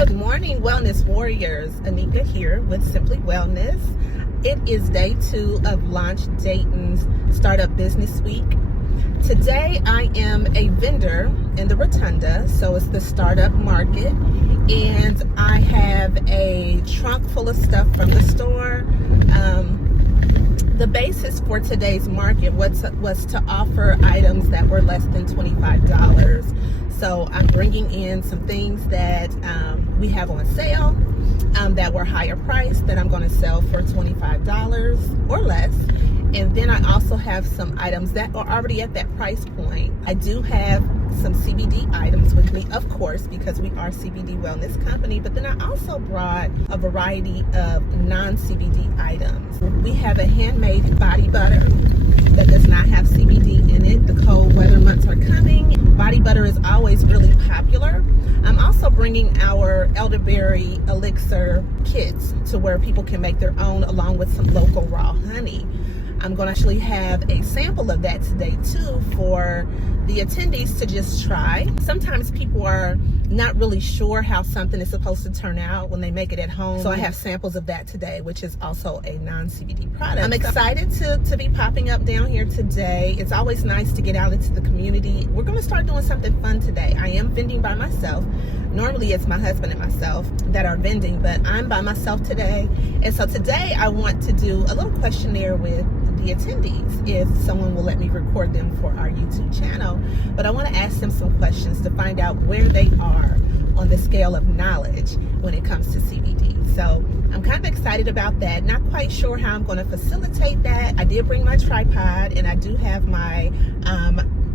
Good morning, Wellness Warriors. Anika here with Simply Wellness. It is day 2 of Launch Dayton's Startup Business Week. Today I am a vendor in the Rotunda, so it's the startup market, and I have a trunk full of stuff from the store. The basis for today's market was to offer items that were less than $25. So I'm bringing in some things that we have on sale that were higher priced that I'm going to sell for $25 or less. And then I also have some items that are already at that price point. I do have some CBD items with me, of course, because we are CBD wellness company, but then I also brought a variety of non-CBD items. We have a handmade body butter that does not have CBD in it. The cold weather months are coming. Body butter is always really popular. I'm also bringing our elderberry elixir kits to where people can make their own, along with some local raw honey. I'm going to actually have a sample of that today too for the attendees to just try. Sometimes people are not really sure how something is supposed to turn out when they make it at home. So I have samples of that today, which is also a non-CBD product. I'm excited to be popping up down here today. It's always nice to get out into the community. We're going to start doing something fun today. I am vending by myself. Normally it's my husband and myself that are vending, but I'm by myself today. And so today I want to do a little questionnaire with the attendees, if someone will let me record them for our YouTube channel. But I want to ask them some questions to find out where they are on the scale of knowledge when it comes to CBD. So I'm kind of excited about that. Not quite sure how I'm going to facilitate that. I did bring my tripod and I do have my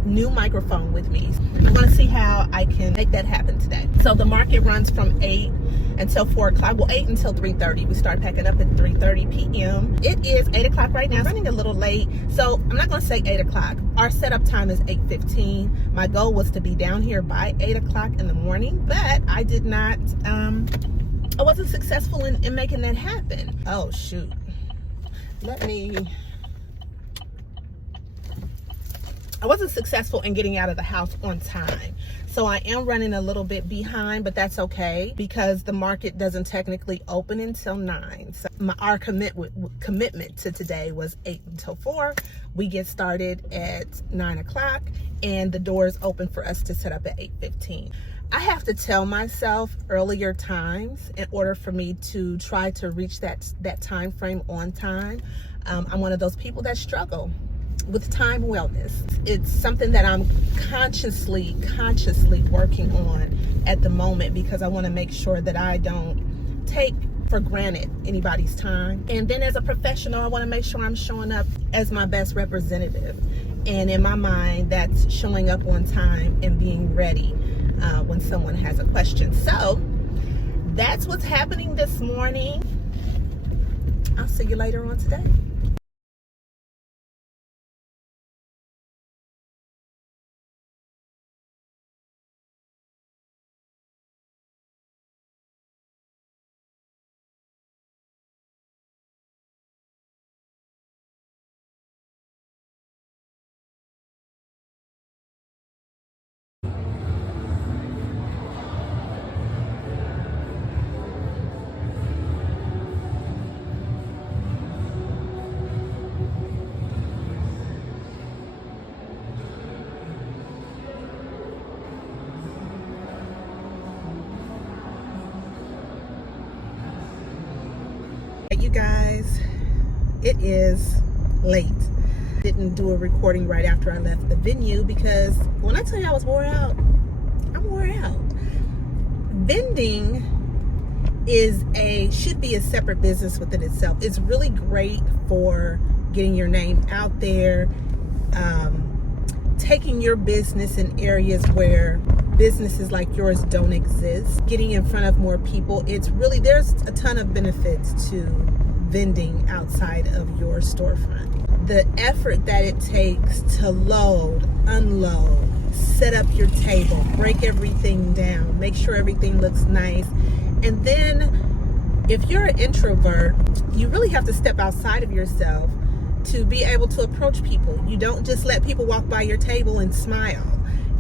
new microphone with me. I'm going to see how I can make that happen today. So the market runs from 8 until 4 o'clock. Well, 8 until 3:30. We start packing up at 3:30 p.m. It is 8 o'clock right now. I'm running a little late, so I'm not going to say 8 o'clock. Our setup time is 8:15. My goal was to be down here by 8 o'clock in the morning, but I did not, I wasn't successful in making that happen. Oh, shoot. I wasn't successful in getting out of the house on time. So I am running a little bit behind, but that's okay because the market doesn't technically open until 9. So our commitment to today was 8 until 4. We get started at 9 o'clock and the doors open for us to set up at 8:15. I have to tell myself earlier times in order for me to try to reach that time frame on time. I'm one of those people that struggle with time wellness. It's something that I'm consciously working on at the moment because I want to make sure that I don't take for granted anybody's time. And then as a professional, I want to make sure I'm showing up as my best representative. And in my mind, that's showing up on time and being ready when someone has a question. So that's what's happening this morning. I'll see you later on today. You guys, it is late. Didn't do a recording right after I left the venue because when I tell you I was wore out, I'm wore out. Vending should be a separate business within itself. It's really great for getting your name out there, taking your business in areas where businesses like yours don't exist, getting in front of more people. There's a ton of benefits to vending outside of your storefront. The effort that it takes to load, unload, set up your table, break everything down, make sure everything looks nice. And then if you're an introvert, you really have to step outside of yourself to be able to approach people. You don't just let people walk by your table and smile.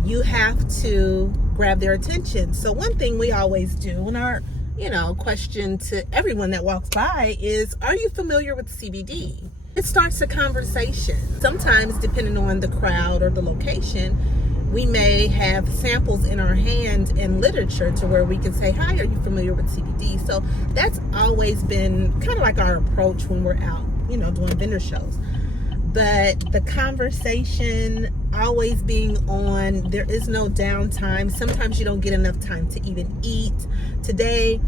you have to grab their attention. So one thing we always do in our, question to everyone that walks by is, are you familiar with CBD? It starts a conversation. Sometimes, depending on the crowd or the location, we may have samples in our hand and literature to where we can say, hi, are you familiar with CBD? So that's always been kind of like our approach when we're out, doing vendor shows. But the conversation always being on, there is no downtime. Sometimes you don't get enough time to even eat. Today,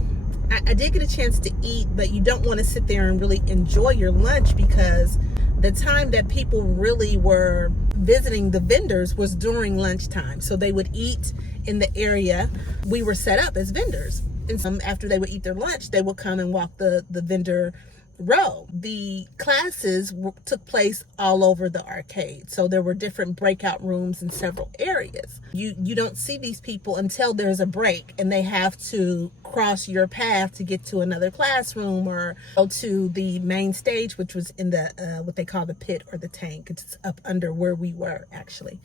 I did get a chance to eat, but you don't want to sit there and really enjoy your lunch, because the time that people really were visiting the vendors was during lunchtime. So they would eat in the area we were set up as vendors. And after they would eat their lunch, they would come and walk the vendor row. The classes took place all over the arcade. So there were different breakout rooms in several areas. You don't see these people until there's a break and they have to cross your path to get to another classroom or go to the main stage, which was in the what they call the pit or the tank. It's up under where we were actually.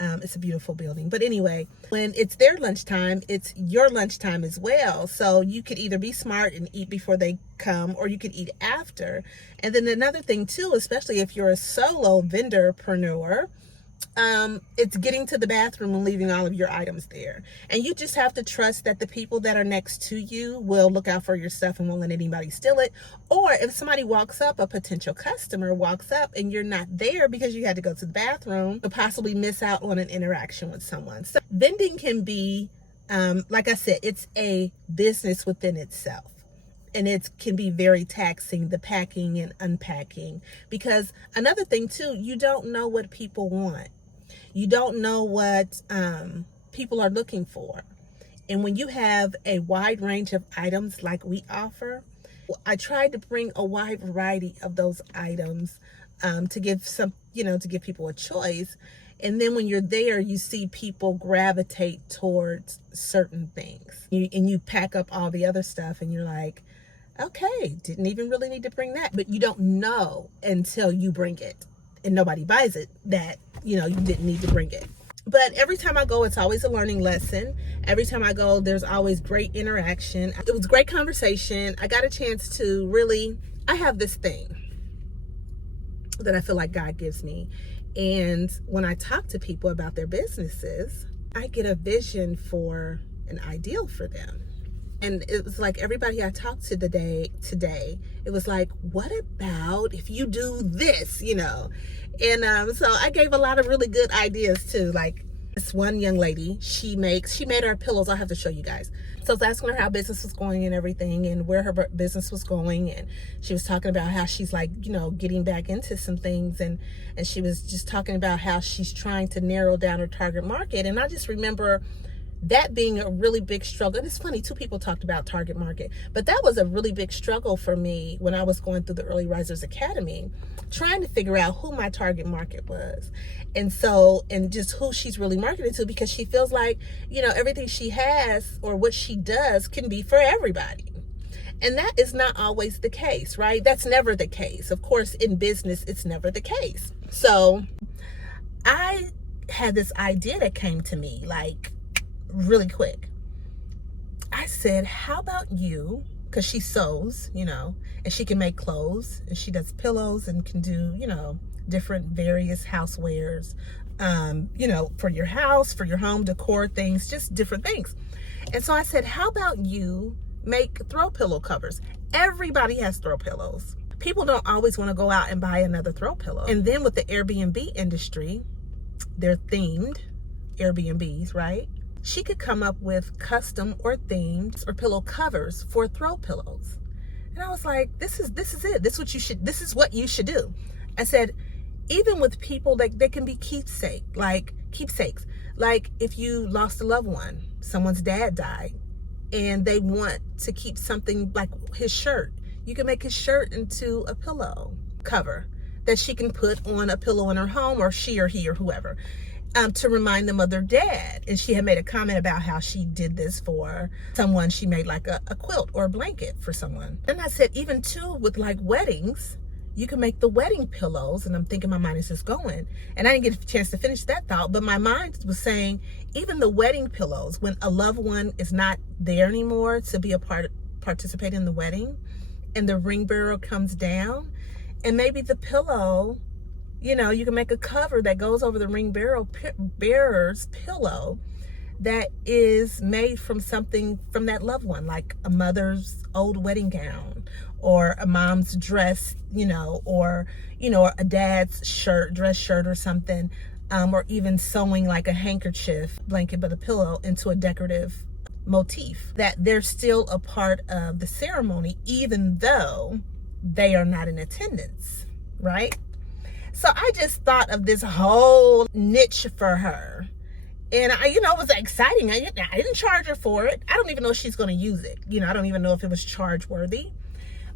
It's a beautiful building. But anyway, when it's their lunchtime, it's your lunchtime as well. So you could either be smart and eat before they come, or you could eat after. And then another thing too, especially if you're a solo vendorpreneur, it's getting to the bathroom and leaving all of your items there. And you just have to trust that the people that are next to you will look out for your stuff and won't let anybody steal it. Or if somebody walks up, a potential customer walks up and you're not there because you had to go to the bathroom, you'll possibly miss out on an interaction with someone. So vending can be, like I said, it's a business within itself. And it can be very taxing, the packing and unpacking. Because another thing too, you don't know what people want. You don't know what people are looking for. And when you have a wide range of items like we offer, I tried to bring a wide variety of those items to give to give people a choice. And then when you're there, you see people gravitate towards certain things. And you pack up all the other stuff and you're like, okay, didn't even really need to bring that. But you don't know until you bring it and nobody buys it that, you didn't need to bring it. But every time I go, it's always a learning lesson. Every time I go, there's always great interaction. It was great conversation. I got a chance to I have this thing that I feel like God gives me. And when I talk to people about their businesses, I get a vision for an ideal for them. And it was like everybody I talked to today, it was like, what about if you do this, And so I gave a lot of really good ideas too. Like this one young lady, she made our pillows. I'll have to show you guys. So I was asking her how business was going and everything and where her business was going. And she was talking about how she's like, getting back into some things. And she was just talking about how she's trying to narrow down her target market. And I just remember that being a really big struggle. And it's funny, two people talked about target market, but that was a really big struggle for me when I was going through the Early Risers Academy, trying to figure out who my target market was. And just who she's really marketed to, because she feels like, everything she has or what she does can be for everybody. And that is not always the case, right? That's never the case. Of course, in business, it's never the case. So I had this idea that came to me like really quick. I said, how about you, because she sews, and she can make clothes and she does pillows and can do, different various housewares, for your house, for your home decor things, just different things. And so I said, how about you make throw pillow covers? Everybody has throw pillows. People don't always want to go out and buy another throw pillow. And then with the Airbnb industry, they're themed Airbnbs, right? She could come up with custom or themed or pillow covers for throw pillows. And I was like, this is it. This is what you should do. I said, even with people, like, they can be keepsakes. Like if you lost a loved one, someone's dad died, and they want to keep something like his shirt. You can make his shirt into a pillow cover that she can put on a pillow in her home, or she or he or whoever. To remind them of their dad. And she had made a comment about how she did this for someone. She made like a quilt or a blanket for someone. And I said, even too, with like weddings, you can make the wedding pillows. And I'm thinking my mind is just going. And I didn't get a chance to finish that thought, but my mind was saying, even the wedding pillows, when a loved one is not there anymore to be participate in the wedding, and the ring bearer comes down, and maybe the pillow, you know, you can make a cover that goes over the ring bearer's pillow that is made from something from that loved one, like a mother's old wedding gown, or a mom's dress, or a dad's dress shirt or something, or even sewing like a handkerchief, blanket, but a pillow into a decorative motif, that they're still a part of the ceremony, even though they are not in attendance, right? So I just thought of this whole niche for her. And it was exciting. I didn't charge her for it. I don't even know if she's going to use it. I don't even know if it was charge worthy.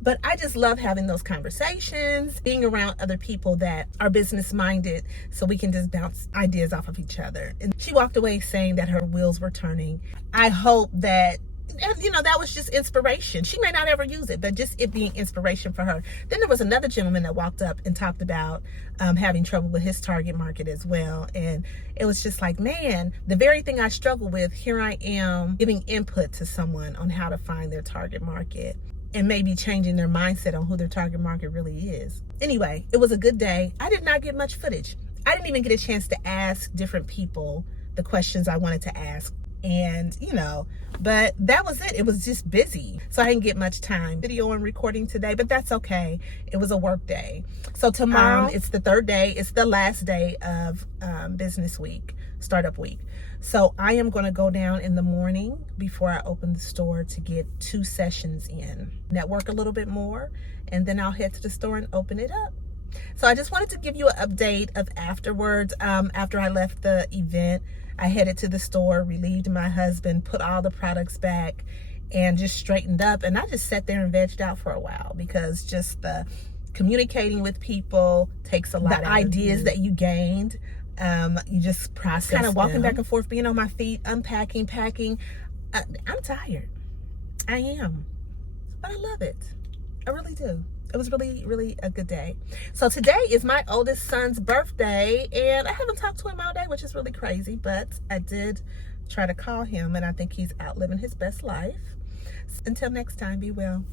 But I just love having those conversations, being around other people that are business minded, so we can just bounce ideas off of each other. And she walked away saying that her wheels were turning. I hope that that was just inspiration. She may not ever use it, but just it being inspiration for her. Then there was another gentleman that walked up and talked about having trouble with his target market as well. And it was just like, man, the very thing I struggle with, here I am giving input to someone on how to find their target market and maybe changing their mindset on who their target market really is. Anyway, it was a good day. I did not get much footage. I didn't even get a chance to ask different people the questions I wanted to ask. And, but that was it. It was just busy. So I didn't get much time video and recording today, but that's okay. It was a work day. So tomorrow, it's the third day. It's the last day of business week, startup week. So I am going to go down in the morning before I open the store to get 2 sessions in, network a little bit more, and then I'll head to the store and open it up. So I just wanted to give you an update of afterwards. After I left the event, I headed to the store, relieved my husband, put all the products back, and just straightened up. And I just sat there and vegged out for a while, because just the communicating with people takes a lot. The ideas that you gained, you just process kind of walking back and forth, being on my feet, unpacking, packing. I'm tired. I am. But I love it. I really do. It was really, really a good day. So today is my oldest son's birthday, and I haven't talked to him all day, which is really crazy, but I did try to call him, and I think he's out living his best life. Until next time, be well.